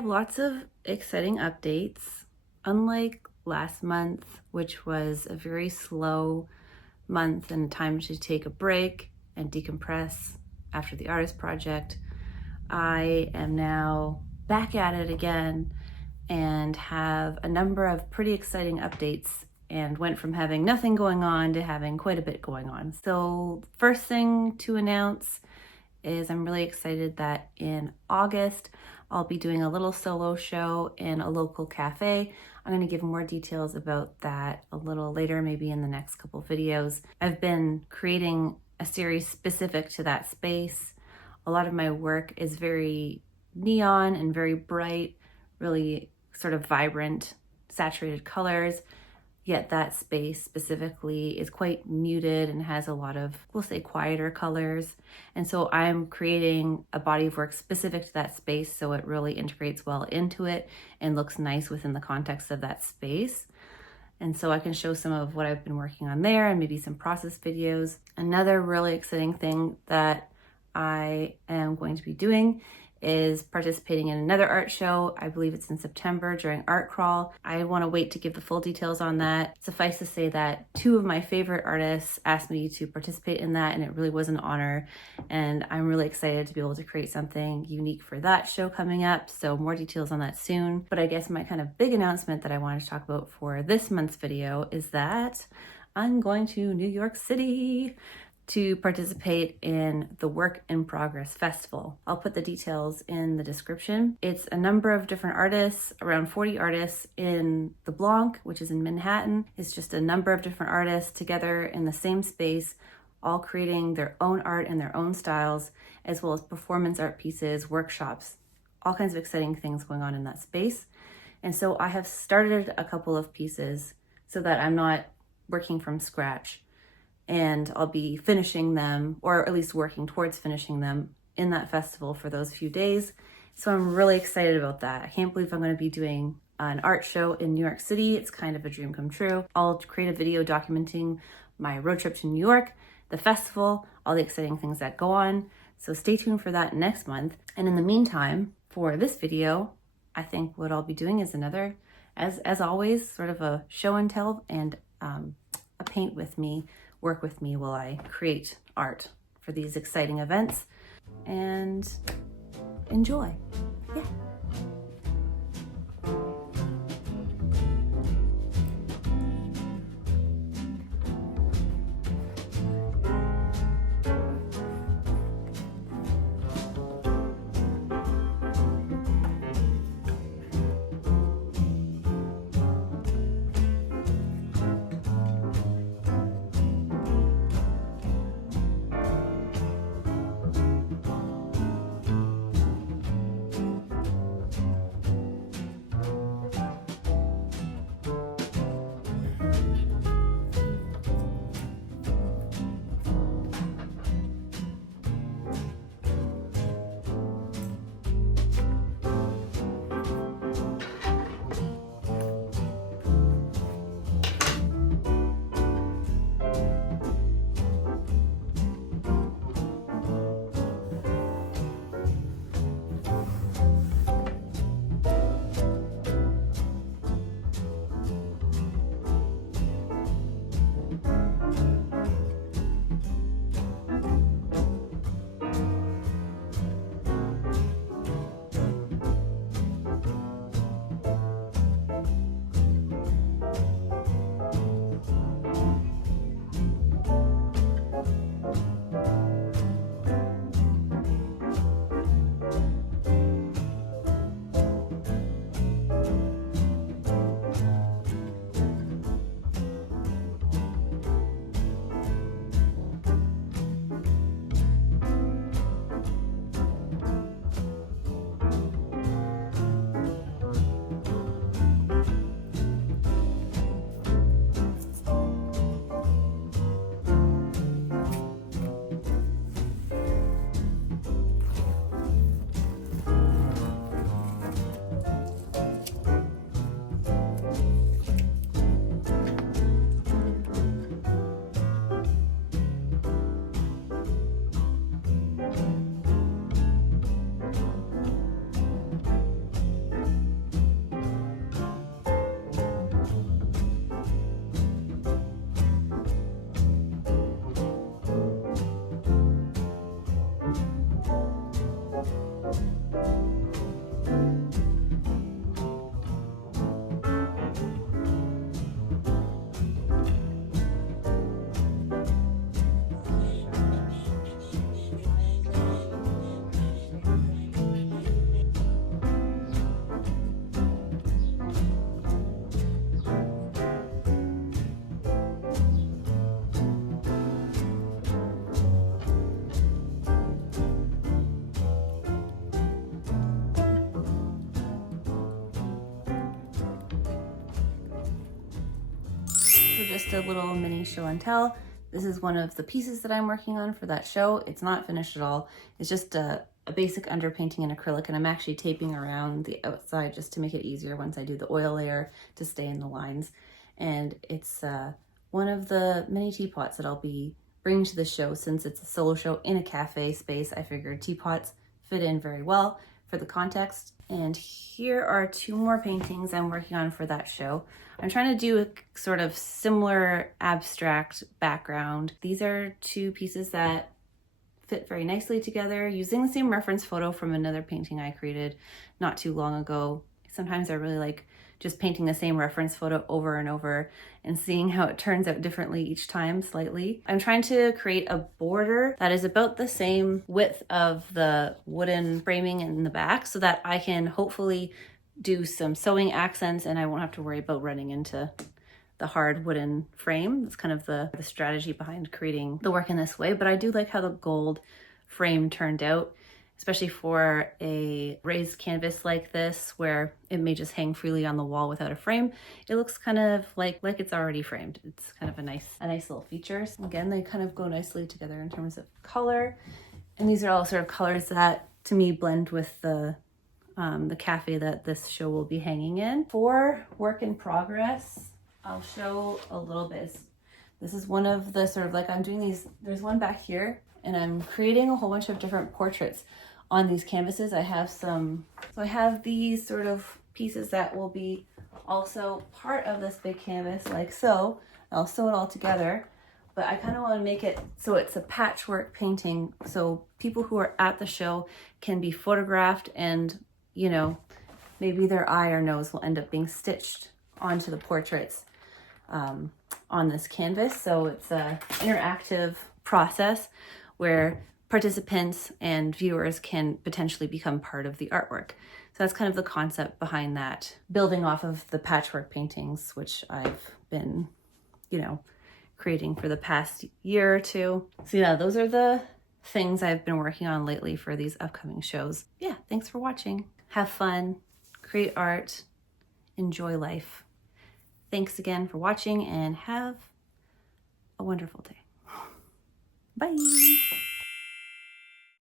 have lots of exciting updates. Unlike last month, which was a very slow month and time to take a break and decompress after the artist project, I am now back at it again and have a number of pretty exciting updates and went from having nothing going on to having quite a bit going on. So first thing to announce is I'm really excited that in August, I'll be doing a little solo show in a local cafe. I'm going to give more details about that a little later, maybe in the next couple videos. I've been creating a series specific to that space. A lot of my work is very neon and very bright, really sort of vibrant, saturated colors. Yet that space specifically is quite muted and has a lot of, we'll say, quieter colors. And so I'm creating a body of work specific to that space so it really integrates well into it and looks nice within the context of that space. And so I can show some of what I've been working on there and maybe some process videos. Another really exciting thing that I am going to be doing is participating in another art show. I believe it's in September during Art Crawl. I want to wait to give the full details on that. Suffice to say that two of my favorite artists asked me to participate in that, and it really was an honor. And I'm really excited to be able to create something unique for that show coming up. So more details on that soon. But I guess my kind of big announcement that I wanted to talk about for this month's video is that I'm going to New York City to participate in the Work in Progress Festival. I'll put the details in the description. It's a number of different artists, around 40 artists in the Blanc, which is in Manhattan. It's just a number of different artists together in the same space, all creating their own art and their own styles, as well as performance art pieces, workshops, all kinds of exciting things going on in that space. And so I have started a couple of pieces so that I'm not working from scratch. And I'll be finishing them, or at least working towards finishing them in that festival for those few days. So I'm really excited about that. I can't believe I'm going to be doing an art show in New York City. It's kind of a dream come true. I'll create a video documenting my road trip to New York, the festival, all the exciting things that go on. So stay tuned for that next month. And in the meantime, for this video, I think what I'll be doing is another, as always, sort of a show and tell and a paint with me, work with me while I create art for these exciting events, and enjoy. Yeah. So just a little mini show and tell. This is one of the pieces that I'm working on for that show. It's not finished at all. It's just a basic underpainting in acrylic, and I'm actually taping around the outside just to make it easier once I do the oil layer to stay in the lines. And it's one of the mini teapots that I'll be bringing to the show. Since it's a solo show in a cafe space, I figured teapots fit in very well for the context. And here are two more paintings I'm working on for that show. I'm trying to do a sort of similar abstract background. These are two pieces that fit very nicely together using the same reference photo from another painting I created not too long ago. Sometimes I really like just painting the same reference photo over and over and seeing how it turns out differently each time slightly. I'm trying to create a border that is about the same width of the wooden framing in the back so that I can hopefully do some sewing accents and I won't have to worry about running into the hard wooden frame. That's kind of the strategy behind creating the work in this way. But I do like how the gold frame turned out, especially for a raised canvas like this where it may just hang freely on the wall without a frame. It looks kind of like it's already framed. It's kind of a nice little feature. So again, they kind of go nicely together in terms of color. And these are all sort of colors that to me blend with the cafe that this show will be hanging in. For work in progress, I'll show a little bit. This is one of the sort of like I'm doing these, there's one back here and I'm creating a whole bunch of different portraits on these canvases. I have these sort of pieces that will be also part of this big canvas like so. I'll sew it all together, but I kind of want to make it so it's a patchwork painting so people who are at the show can be photographed and, you know, maybe their eye or nose will end up being stitched onto the portraits on this canvas. So it's an interactive process where participants and viewers can potentially become part of the artwork. So that's kind of the concept behind that, building off of the patchwork paintings, which I've been, you know, creating for the past year or two. So yeah, those are the things I've been working on lately for these upcoming shows. Yeah, thanks for watching. Have fun, create art, enjoy life. Thanks again for watching and have a wonderful day. Bye.